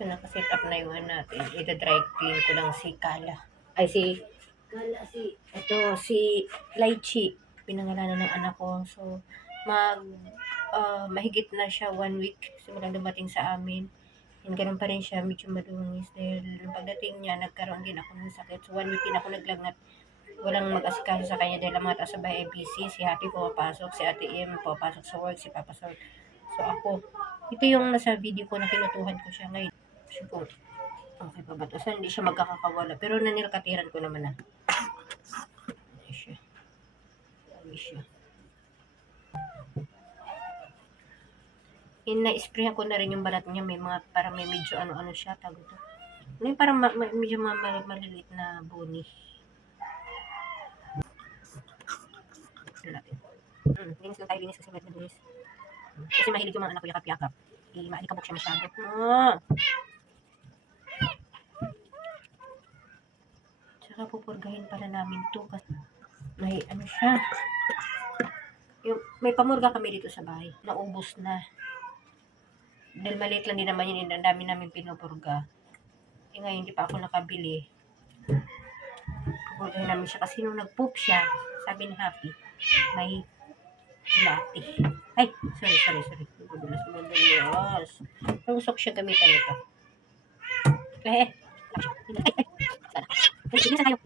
So, nakaset up na yung ano natin. Ida-dry clean ko lang si Kala. Ay, si Kala, si Lychee. Pinangalanan ng anak ko. So, mahigit na siya 1 week simulang dumating sa amin. And ganun pa rin siya, medyo madungis. Dahil nung pagdating niya, nagkaroon din ako ng sakit. So, 1 week din ako naglagnat. Walang mag-asikaso sa kanya dahil ang mga taas sa bahay ay busy. Si Happy pumapasok, si Ate Im pumapasok sa work, si Papa Sol. So, ako, ito yung nasa video ko na kinutuhan ko siya ngayon. Siguro, okay pa ba ito? Saan hindi siya magkakawala? Pero nanilkatiran ko naman na. Ay siya. Ay siya. Na-sprayan ko na rin yung balat niya. May mga, parang may medyo ano-ano siya. Tago to. May parang medyo maliliit na buni. Linis lang tayo, linis kasi may linis. Kasi mahilig yung mga anak ko yakap-yakap. Maalikabok siya masyado. Tsaka pupurgahin para namin to kasi may ano siya. May pamurga kami dito sa bahay. Naubos na. Dahil maliit lang din naman yun. Ang dami namin pinupurga. Ngayon hindi pa ako nakabili. Pupurgahin namin siya kasi nung nag-poop siya, sabi ni Happy, may latte. Ay, sorry. Madulas. Nangusok siya gamitan ito. Hindi sa tayo.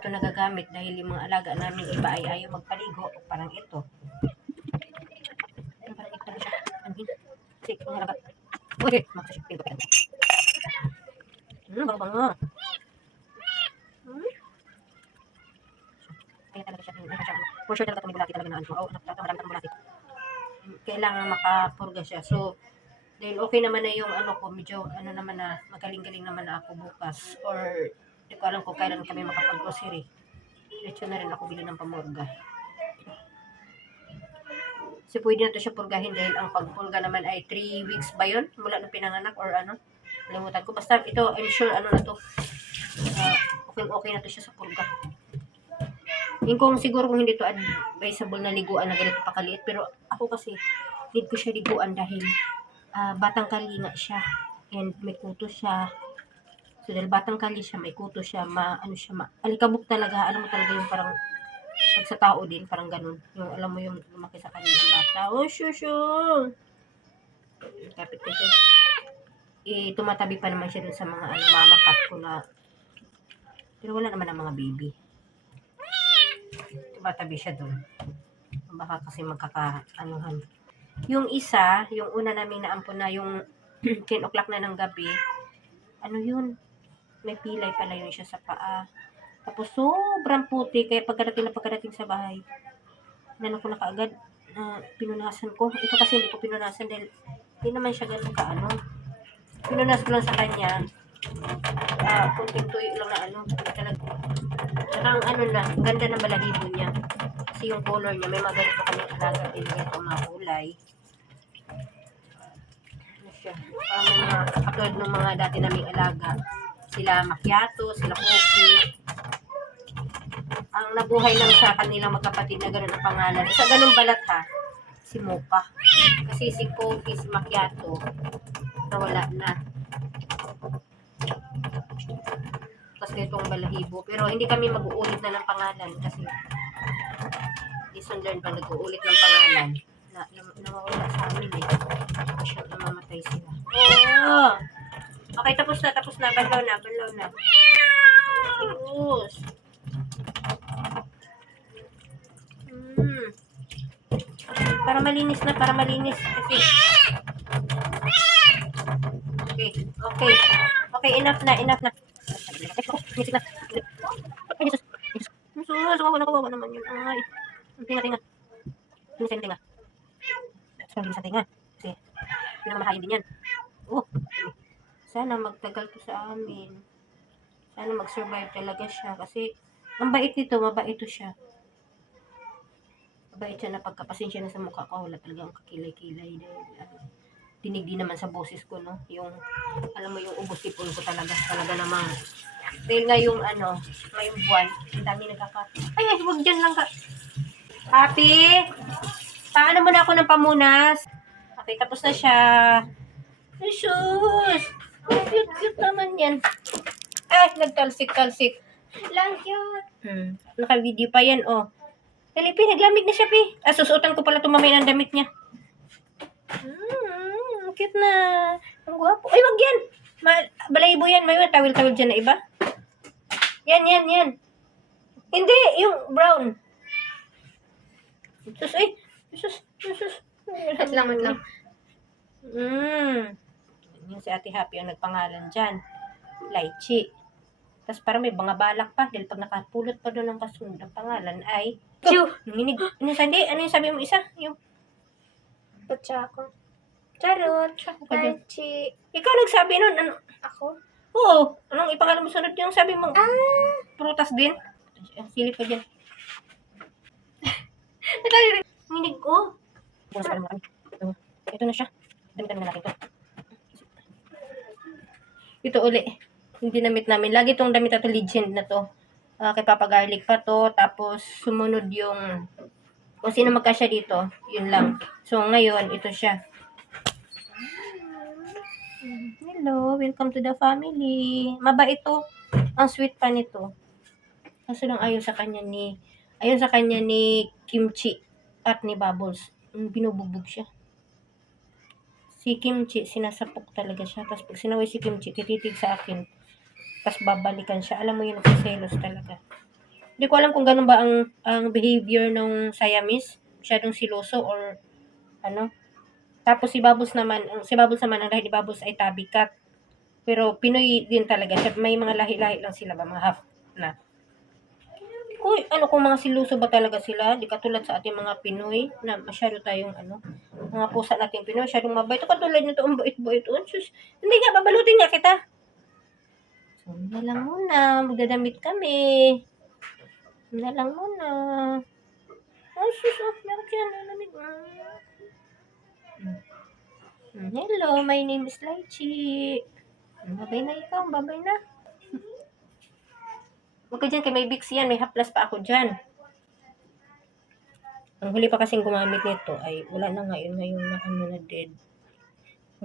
Ito nagagamit dahil yung mga alaga namin iba ay ayaw magpaligo. Parang ito. Parang ito na siya. Kasi kung alaga. Uy, makasipin ko. Bango. Kaya talaga siya. For sure talaga tumibulati talaga na ano. Marami ng bulati. Kailangan makapurga siya. So, dahil okay naman na yung ano ko, medyo ano naman na, magaling-galing naman na ako bukas. Or, hindi ko alam kung kailan kami makapag-grocery. Diretso na rin ako bili ng pamurga. So, pwede na ito siya purgahin dahil ang pagpurga naman ay 3 weeks ba yun? Mula nung pinanganak or ano? Nalimutan ko. Basta ito, I'm sure ano na to. Okay na to siya sa purga. Yung kung siguro kung hindi to advisable na liguan na ganito pa kaliit. Pero ako kasi, need ko siya liguan dahil batang kali nga siya. And may kuto siya. So, dahil batang kali siya, may kuto siya, alikabok talaga. Alam mo talaga yung parang, pag sa tao din, parang ganun. Yung, alam mo yung lumaki sa kanya yung bata. Oh, shusho! Kapit ko siya. Tumatabi pa naman siya dun sa mga mamakat ko na, pero wala naman ang mga baby. Tumatabi siya dun. Baka kasi magkakaanuhan. Yung isa, yung una namin naampun na yung 10 o'clock na ng gabi, ano yun? May pilay pala yun siya sa paa. Tapos sobrang puti, kaya pagkadating sa bahay, ko na kaagad, pinunasan ko. Ito kasi hindi ko pinunasan dahil hindi naman siya ganun kaano. Pinunas ko lang sa kanya, kunting tuyo lang na ano. Tsaka ang ano na, ganda ng balahibo niya. Kasi yung color niya, may mga ganito kami alaga din ganito mga kulay. Ano siya? Parang may mga katulad ng mga dati naming alaga. Sila Macchiato, sila Coffee. Ang nabuhay lang sa kanilang magkapatid na ganun ang pangalan. Sa ganun balat ha, si Mocha. Kasi si Coffee, si Macchiato, nawala na. Tapos itong balahibo. Pero hindi kami mag-uulit na ng pangalan kasi lesson learned pa nag-uulit ng pangalan. Nawawala sa amin eh. Masyad na mamatay sila. Oh! Okay, tapos na. Banlaw na. Tapos. Para malinis. Kasi. Okay, enough na. Music na. Ay, Jesus. Kawawa naman yun. Ay. Tinga. Tinga. Sorry, sa tinga. Kasi, pinamamahayin din yan. Oh. Sana magtagal to sa amin. Sana mag-survive talaga siya. Kasi, ang bait nito, mabait to siya. Bait siya na pagkapasensya na sa mukha ko, wala talagang kakilay-kilay dahil dinig din naman sa boses ko, no? Yung, alam mo yung ubos tipon ko talaga namang. Dahil ngayong buwan, ang dami ay, huwag dyan lang ka. Happy, paano mo na ako ng pamunas? Okay, tapos na siya. Ay, sus! Ang cute naman yan. Ay, nagtalsik-talsik. Lang cute. Naka-video pa yan, oh. Dali, Pi, naglamig na siya, Pi. Susuotan ko pala tumamay ng damit niya. Cute na. Ang gwapo. Ay, wag yan. Balayibo yan. May tawil-tawil dyan na iba. Yan. Hindi, yung brown. Sus, ay. Sus. Wait lang. Yung si Ate Happy ang nagpangalan dyan. Lychee. Tapos parang may mga balak pa. Dahil pag nakapulot pa doon ng kasunod, ang pangalan ay... Nanginig. Ano yung sabi mo isa? Yung... Pachako. Charot. Lychee. Ikaw nagsabi nun. Ano? Ako? Oo. Anong ipangalan mo sunod yung sabi mo? Prutas din? Silip pa dyan. Nanginig ko. Ito na siya. Damitan na natin ito. Ito uli. Yung dinamit namin. Lagi itong damit na to, legend na to. Kay Papa Garlic pa to. Tapos, sumunod yung... Kung sino magkasya dito, yun lang. So, ngayon, ito siya. Hello, welcome to the family. Mabait to. Ang sweet pa nito. Kaso lang ayaw sa kanya ni Kimchi at ni Bubbles. Binubugbog siya. Si Kimchi, sinasapok talaga siya. Tapos pag sinaway si Kimchi, tititig sa akin. Tapos babalikan siya. Alam mo yun, selos talaga. Hindi ko alam kung ganun ba ang behavior ng Siamese. Masyadong siloso or ano. Tapos si Bubbles naman, ang lahi ni Bubbles ay Tabby Cat. Pero Pinoy din talaga siya. May mga lahi-lahi lang sila ba, mga half na. Kung mga siluso ba talaga sila? Di katulad sa ating mga Pinoy na masyado tayong mga pusa nating Pinoy, masyadong mabait. Katulad nito, ang bait-bait. Hindi nga, babalutin nga kita. So, na lang muna. Magdadamit kami. Na lang muna. Meron siya nalamig. Hello, my name is Lychee. Babay na ikaw, babay na. Huwag ka dyan, kay may Vicks yan. May haplas pa ako dyan. Ang huli pa kasing gumamit nito ay wala na ngayon na dead.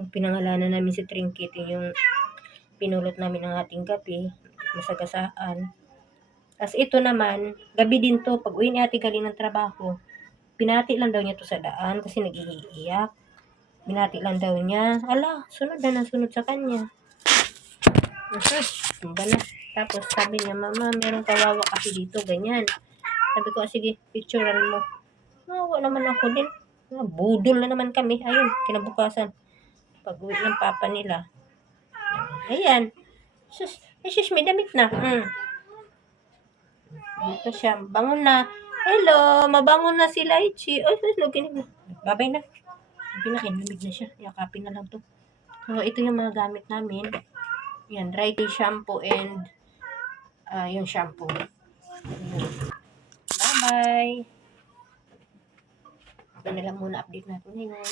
Yung pinangalanan namin si Trinket, yung pinulot namin ng ating gabi, masagasaan. Tapos ito naman, gabi din to, pag uwi ni ate galing ng trabaho, binati lang daw niya to sa daan kasi nag-iiyak. Binati lang daw niya. Sunod sa kanya. Tumba na. Tapos sabi niya, Mama, merong kawawa kasi dito, ganyan. Sabi ko, sige, picturean mo. Nawa naman ako din. Budol na naman kami. Ayun, kinabukasan. Pag uwi ng papa nila. Ayan. Sus, may damit na. Dito siya. Bangon na. Hello, mabangon na si Lychee. Ay, naginig na. Babay na. Lamig na siya. Yakapin na lang to. So, ito yung mga gamit namin. Yan, dry tea shampoo and yung shampoo. Bye-bye. Ito na lang muna update natin ngayon.